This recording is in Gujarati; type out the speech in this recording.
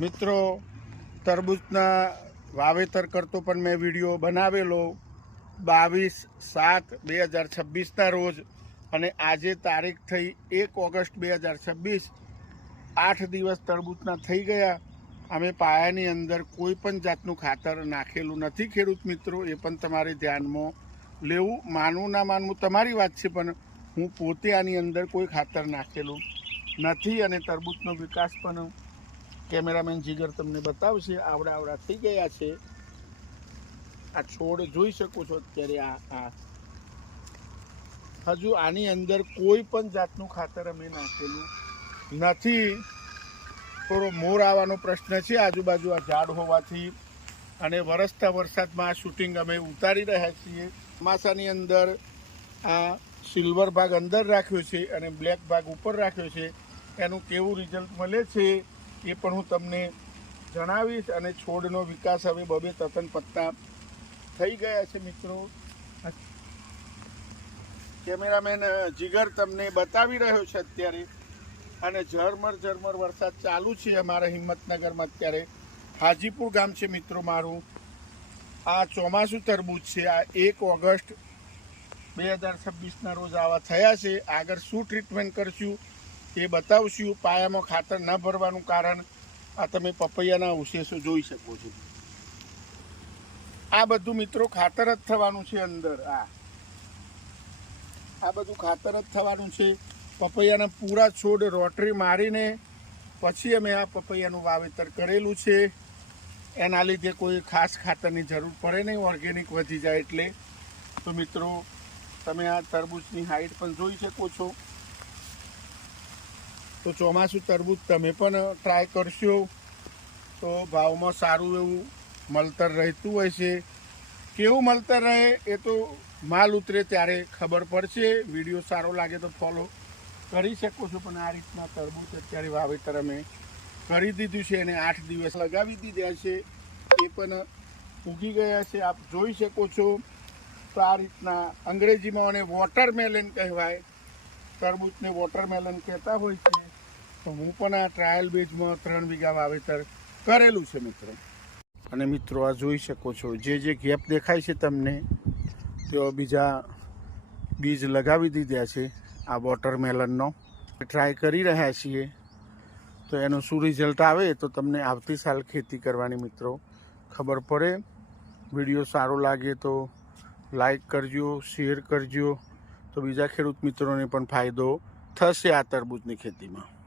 મિત્રો, તરબૂચના વાવેતર કરતો પણ મેં વિડીયો બનાવેલો 22/7/2026 રોજ, અને આજે તારીખ થઈ 1 ઓગસ્ટ 2026। 8 દિવસ તરબૂચના થઈ ગયા। અમે પાયાની અંદર કોઈ પણ જાતનું ખાતર નાખેલું નથી ખેડૂત મિત્રો, એ પણ તમારે ધ્યાનમાં લેવું। માનવું ના માનવું તમારી વાત છે, પણ હું પોતે આની અંદર કોઈ ખાતર નાખેલું નથી। અને તરબૂચનો વિકાસ પણ કેમેરામેન જીગર તમને બતાવશે। આવડા થઈ ગયા છે। આ છોડ જોઈ શકો છો અત્યારે। આ હજુ આની અંદર કોઈ પણ જાતનું ખાતર અમે નાખેલું નથી। થોડો મોર આવવાનો પ્રશ્ન છે આજુબાજુ આ ઝાડ હોવાથી, અને વરસતા વરસાદમાં આ શૂટિંગ અમે ઉતારી રહ્યા છીએ। ચોમાસાની અંદર આ સિલ્વર ભાગ અંદર રાખ્યો છે અને બ્લેક ભાગ ઉપર રાખ્યો છે। એનું કેવું રિઝલ્ટ મળે છે એ પણ હું તમને જણાવીશ। અને છોડનો વિકાસ હવે 2-3 પત્તા થઈ ગયા છે મિત્રો। કેમેરામેન જીગર તમને બતાવી રહ્યો છે અત્યારે। અને ઝરમર વરસાદ ચાલુ છે અમારા હિંમતનગરમાં અત્યારે। હાજીપુર ગામ છે મિત્રો મારું। આ ચોમાસું તરબૂચ છે। આ 1 ઓગસ્ટ 2026ના રોજ આવા થયા છે। આગળ શું ટ્રીટમેન્ટ કરશું એ બતાવશું। પાયામાં ખાતર ન ભરવાનું કારણ આ તમે પપૈયાના અવશેષો જોઈ શકો છો। આ બધું મિત્રો ખાતર જ થવાનું છે અંદર। આ બધું ખાતર જ થવાનું છે। પપૈયાના પૂરા છોડ રોટરી મારીને પછી અમે આ પપૈયાનું વાવેતર કરેલું છે। એના લીધે કોઈ ખાસ ખાતરની જરૂર પડે નહીં, ઓર્ગેનિક વધી જાય એટલે। તો મિત્રો, તમે આ તરબૂચની હાઈટ પણ જોઈ શકો છો। તો ચોમાસું તરબૂચ તમે પણ ટ્રાય કરશો તો ભાવમાં સારું એવું મળતર રહેતું હોય છે। કેવું મળતર રહે એ તો માલ ઉતરે ત્યારે ખબર પડશે। વિડીયો સારો લાગે તો ફોલો કરી શકો છો। પણ આ રીતના તરબૂચ અત્યારે વાવેતર અમે કરી દીધું છે અને 8 દિવસ લગાવી દીધા છે, એ પણ ઉગી ગયા છે, આપ જોઈ શકો છો। તો આ રીતના અંગ્રેજીમાં અને વોટરમેલન કહેવાય, તરબૂચને વોટરમેલન કહેતા હોય છે। તો હું પણ આ ટ્રાયલ બેઝમાં 3 વીઘા વાવેતર કરેલું છે મિત્રો। અને મિત્રો, આ જોઈ શકો છો જે ગેપ દેખાય છે તમને, તેઓ બીજા બીજ લગાવી દીધા છે આ વોટરમેલનનો। ટ્રાય કરી રહ્યા છીએ, તો એનું શું રિઝલ્ટ આવે તો તમને આવતી સાલ ખેતી કરવાની મિત્રો ખબર પડે। વિડીયો સારો લાગે તો લાઈક કરજો, શેર કરજો, તો બીજા ખેડૂત મિત્રોને પણ ફાયદો થશે આ તરબૂચની ખેતીમાં।